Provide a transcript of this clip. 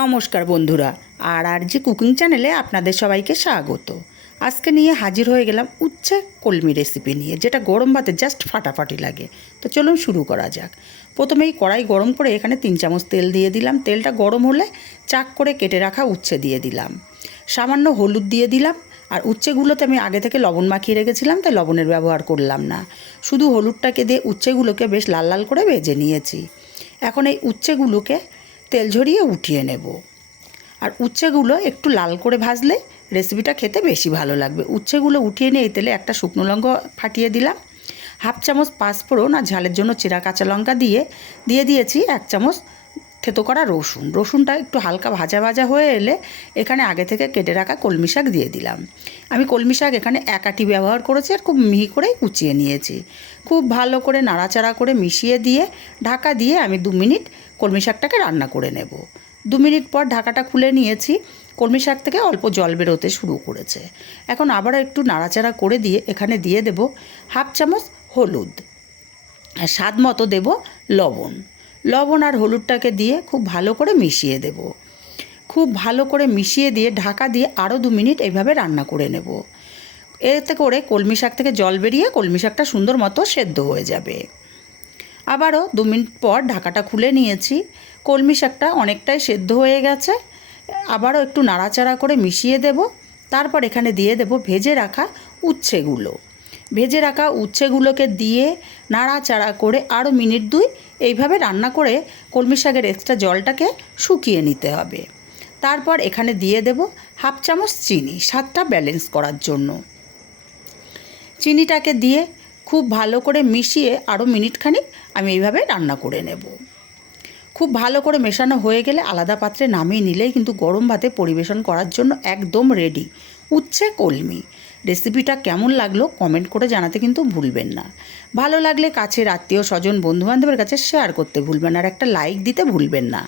নমস্কার বন্ধুরা, আর জি কুকিং চ্যানেলে আপনাদের সবাইকে স্বাগত। আজকে নিয়ে হাজির হয়ে গেলাম উচ্ছে কলমি রেসিপি নিয়ে, যেটা গরম ভাতে জাস্ট ফাটাফাটি লাগে। তো চলুন শুরু করা যাক। প্রথমেই কড়াই গরম করে এখানে 3 চামচ তেল দিয়ে দিলাম। তেলটা গরম হলে চাক করে কেটে রাখা উচ্ছে দিয়ে দিলাম, সামান্য হলুদ দিয়ে দিলাম। আর উচ্ছেগুলোতে আমি আগে থেকে লবণ মাখিয়ে রেখেছিলাম, তাই লবণের ব্যবহার করলাম না, শুধু হলুদটাকে দিয়ে উচ্ছেগুলোকে বেশ লাল লাল করে ভেজে নিয়েছি। এখন এই উচ্ছেগুলোকে তেল ঝরিয়ে উঠিয়ে নেব। আর উচ্ছেগুলো একটু লাল করে ভাজলে রেসিপিটা খেতে বেশি ভালো লাগবে। উচ্ছেগুলো উঠিয়ে নিয়ে এই তেলে একটা শুকনো লঙ্কা ফাটিয়ে দিলাম, হাফ চামচ পাঁচফোড়ন আর ঝালের জন্য চেরা কাঁচা লঙ্কা দিয়ে দিয়েছি 1 চামচ থেতো করা রসুনটা একটু হালকা ভাজা ভাজা হয়ে এলে এখানে আগে থেকে কেটে রাখা কলমি শাক দিয়ে দিলাম। আমি কলমি শাক এখানে 1 আঁটি ব্যবহার করেছি আর খুব মিহি করে কুচিয়ে নিয়েছি। খুব ভালো করে নাড়াচাড়া করে মিশিয়ে দিয়ে ঢাকা দিয়ে আমি 2 মিনিট কলমি শাকটাকে রান্না করে নেব। 2 মিনিট পর ঢাকাটা খুলে নিয়েছি। কলমি শাক থেকে অল্প জল বেরোতে শুরু করেছে। এখন আবারও একটু নাড়াচাড়া করে দিয়ে এখানে দিয়ে দেব হাফ চামচ হলুদ আর স্বাদ মতো দেব লবণ আর হলুদটাকে দিয়ে খুব ভালো করে মিশিয়ে দেব। খুব ভালো করে মিশিয়ে দিয়ে ঢাকা দিয়ে আরও 2 মিনিট এইভাবে রান্না করে নেব। এতে করে কলমি শাক থেকে জল বেরিয়ে কলমি শাকটা সুন্দর মতো সেদ্ধ হয়ে যাবে। আবারও 2 মিনিট পর ঢাকাটা খুলে নিয়েছি। কলমি শাকটা অনেকটাই সেদ্ধ হয়ে গেছে। আবারও একটু নাড়াচাড়া করে মিশিয়ে দেব। তারপর এখানে দিয়ে দেব ভেজে রাখা উচ্ছেগুলোকে দিয়ে নাড়াচাড়া করে আরও মিনিট 2 এইভাবে রান্না করে কলমি শাকের এক্সট্রা জলটাকে শুকিয়ে নিতে হবে। তারপর এখানে দিয়ে দেব হাফ চামচ চিনি, স্বাদটা ব্যালেন্স করার জন্য। চিনিটাকে দিয়ে খুব ভালো করে মিশিয়ে আরও মিনিটখানিক আমি এইভাবে রান্না করে নেব। খুব ভালো করে মেশানো হয়ে গেলে আলাদা পাত্রে নামিয়ে নিলেই কিন্তু গরম ভাতে পরিবেশন করার জন্য একদম রেডি উচ্ছে কলমি। রেসিপিটা কেমন লাগলো কমেন্ট করে জানাতে কিন্তু ভুলবেন না। ভালো লাগলে কাছের আত্মীয় স্বজন বন্ধুবান্ধবের কাছে শেয়ার করতে ভুলবেন না, আর একটা লাইক দিতে ভুলবেন না।